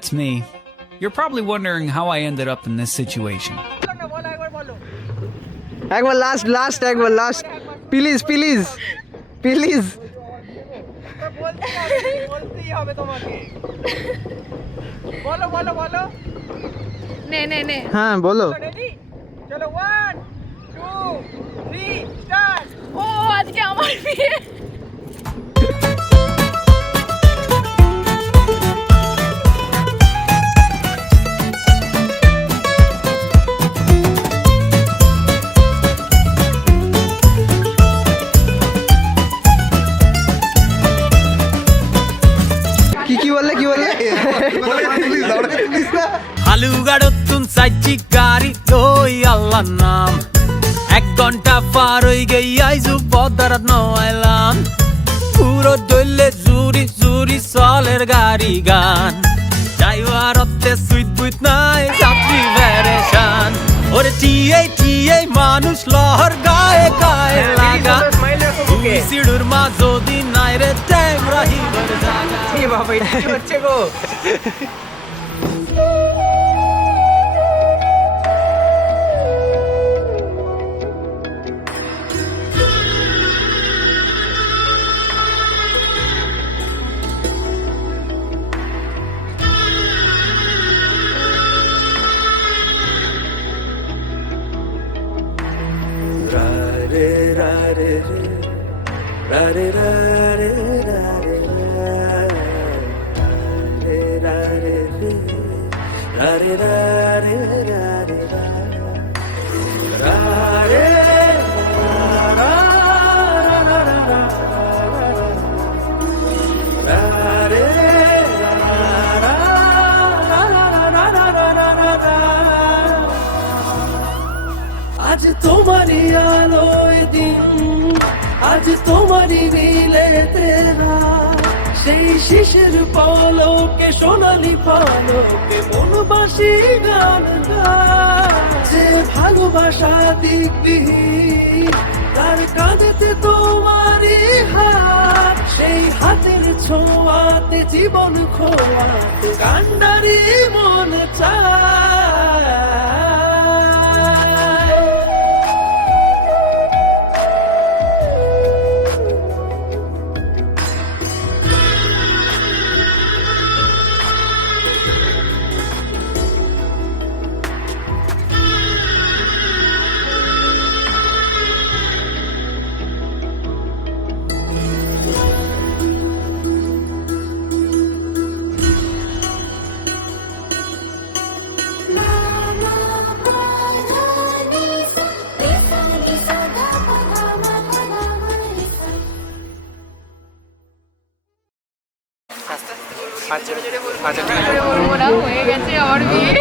that's me. You're probably wondering how I ended up in this situation. একবার last একবার last please please please বলতেই হবে তোমাকে বলো বলো বলো নে হ্যাঁ বলো রেডি চলো 1 2 3 স্টার্ট ও আজকে আমার বিয়ে কি বললে আলুগাড়তুন সাইচি গাড়ি ওই আল্লাহর নাম 1 ঘন্টা পার হই গই আইজু বদরাত নয়লাম পুরো দইলে জুরি জুরি চলের গাড়ি গান ড্রাইভারতে সুইট বুইট নাই যাত্রী ভেরেশান ওরে টিয়ে মানুষ লহর গায়ে গায়ে লাগা সিড়ুর মা যদি নাই রে টাইম রাহিবার জায়গা এ বাবা এটা কি হচ্ছে গো আজ তোমারই আলোয় দিন আজ তোমারই দিলেতে সেই শিশির পলকে সোনালি পলকে মন বাসি গান যে ভালোবাসা দিকবিহীন তার কাঁধেতে তোমারই হাত সেই হাতের ছোঁয়াতে জীবন খোয়াতে কান্ডারি মন চায় হয়ে গেছে আমার বিয়ে